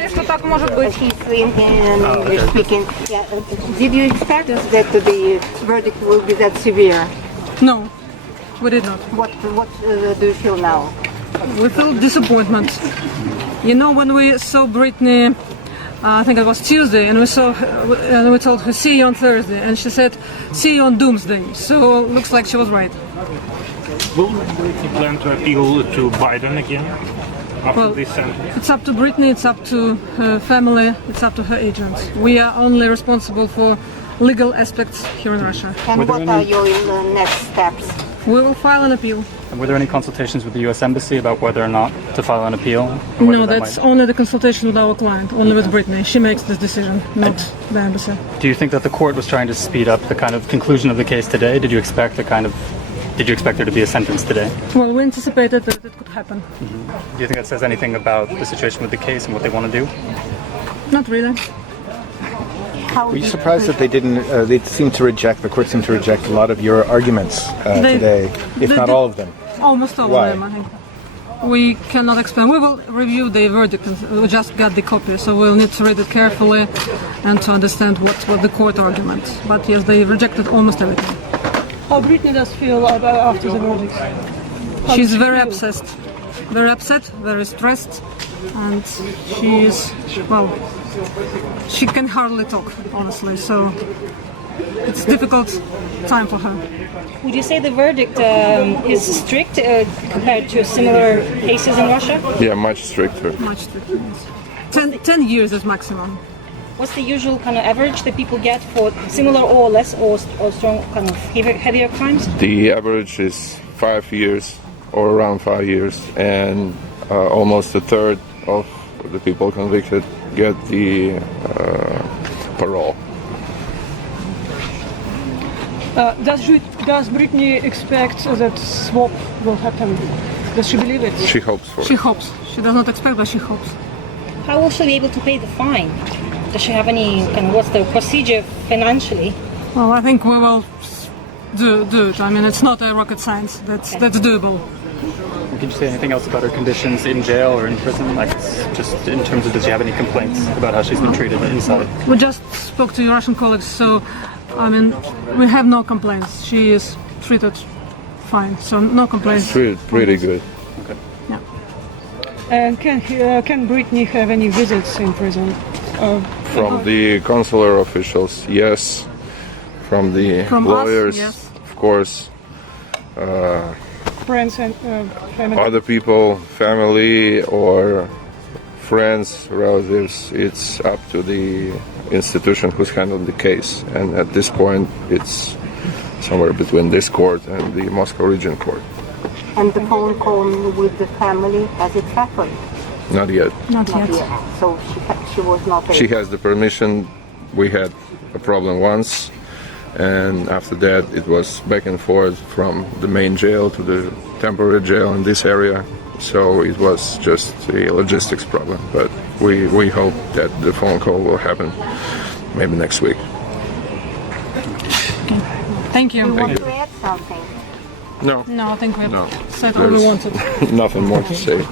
сказали, что так может быть. He's in English speaking. Yeah. Did you expect that the verdict will be that severe? No, we did not. What do you feel now? We feel disappointment. You know, when we saw Brittney, I think it was Tuesday, and we told her, see you on Thursday, and she said, see you on Doomsday. So looks like she was right. Will Brittney plan to appeal to Biden again after this sentence? It's up to Brittney, it's up to her family, it's up to her agents. We are only responsible for legal aspects here in Russia. And what are your next steps? We will file an appeal. And were there any consultations with the U.S. Embassy about whether or not to file an appeal? No, that's only the consultation with our client, only with Brittney. She makes this decision, not the embassy. Do you think that the court was trying to speed up the kind of conclusion of the case today? Did you expect there to be a sentence today? Well, we anticipated that it could happen. Mm-hmm. Do you think that says anything about the situation with the case and what they want to do? Not really. Were you surprised that they didn't? The court seemed to reject a lot of your arguments today, if not all of them. Almost all Why? of them, I think. We cannot explain. We will review the verdict. We just got the copy, so we'll need to read it carefully and to understand what the court argument. But yes, they rejected almost everything. How Brittney does feel after the verdict? She's very upset, very stressed, and she can hardly talk, honestly, so it's a difficult time for her. Would you say the verdict is strict compared to similar cases in Russia? Yeah, much stricter. Much stricter, yes. 10 years is maximum. What's the usual kind of average that people get for similar or less or strong kind of heavier crimes? The average is 5 years or around 5 years, and almost a third of the people convicted get the parole. Does Brittney expect that swap will happen? Does she believe it? She hopes for She it. hopes. She does not expect, but she hopes. How will she be able to pay the fine? Does she have any kind of, what's the procedure financially? Well, I think we will do it. I mean, it's not a rocket science. That's doable. Can you say anything else about her conditions in jail or in prison? Like, just in terms of, does she have any complaints about how she's been treated inside? We just spoke to your Russian colleagues, so, I mean, we have no complaints. She is treated fine, so no complaints. Treated pretty good. Okay. Yeah. Can Brittney have any visits in prison? From the consular officials, yes. From the lawyers, us, yes. of course. Friends and family? Other people, family or friends, relatives, it's up to the institution who's handled the case. And at this point, it's somewhere between this court and the Moscow Region Court. And the phone call with the family, has it happened? Not yet. Not yet. So she was not able. She has the permission. We had a problem once, and after that it was back and forth from the main jail to the temporary jail in this area. So it was just a logistics problem. But we hope that the phone call will happen maybe next week. Thank you. You want to add something? No. No, I think we have No. said all we There's wanted. nothing more to say.